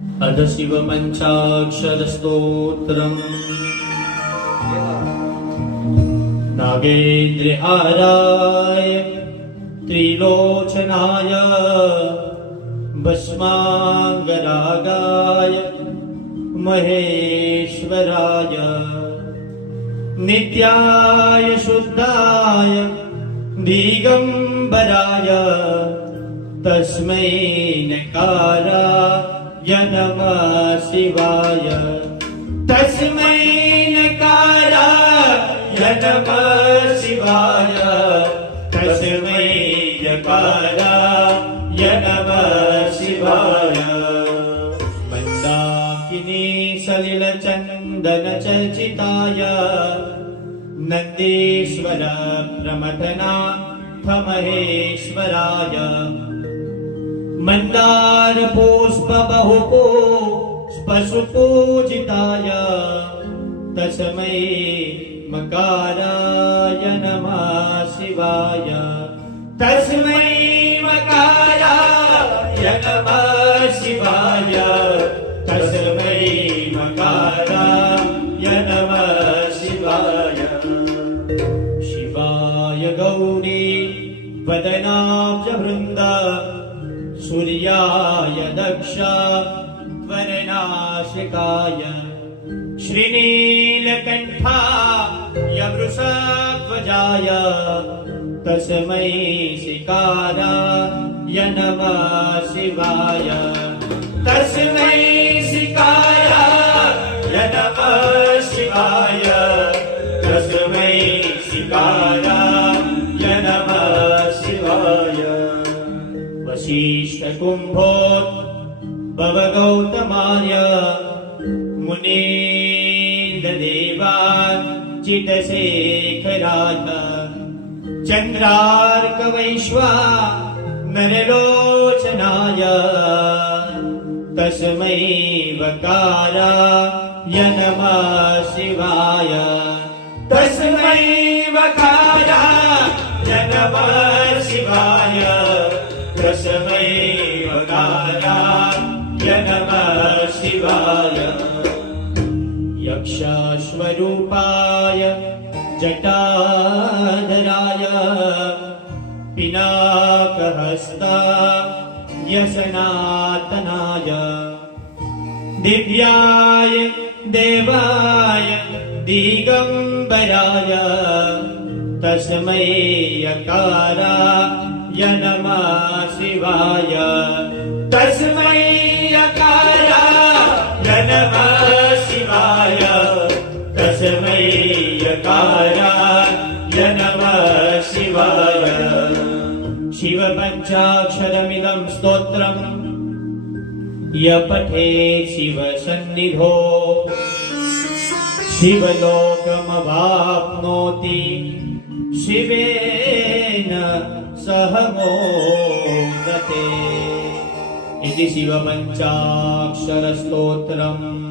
अध शिवपञ्चाक्षरस्तोत्रम्। नागेन्द्रहाराय त्रिलोचनाय भस्माङ्गरागाय महेश्वराय नित्याय शुद्धाय दिगम्बराय तस्मै नकाराय नमः शिवाय। तस्मै नकाराय नमः शिवाय। तस्मै नकाराय नमः शिवाय। मन्दाकिनी सलिलचन्दनचर्चिताय नन्दीश्वर प्रमथनाथ महेश्वराय मंदार पुष्प बहुपुष्पसुपूजिताय तस्मै मकाराय नमः शिवाय। तस्मै मकाराय नमः शिवाय। तस्मै मकाराय नमः शिवाय। शिवाय गौरी वदनाब्जवृन्द सूर्याय दक्ष वरनाशिकाय श्रीनीलकण्ठाय वृषध्वजाय तस्मै शिकाराय नमः शिवाय। तस्मै शिकाराय नमः शिवाय। तस्मै शिकाराय नमः शिवाय। वसिष्ठकुम्भोद्भव गौतमाय मुनीन्द्रदेवाच्युतशेखराय चन्द्रार्कवैश्वानरलोचनाय तस्मै वकाराय नमः शिवाय। तस्मै वकाराय नमः शिवाय। तस्मै वकाराय नमः शिवाय। यक्षस्वरूपाय जटाधराय पिनाकहस्ताय सनातनाय दिव्याय देवाय दिगम्बराय तस्मै यकाराय नमः शिवाय। तस्मै यकाराय नमः शिवाय। तस्मै यकाराय नमः शिवाय। शिवपञ्चाक्षरमिदं स्तोत्रम् य पठेत् शिवसन्निधौ शिवलोकमवाप्नोति शिवेन सह मोदते। इति शिवपञ्चाक्षरस्तोत्रम्।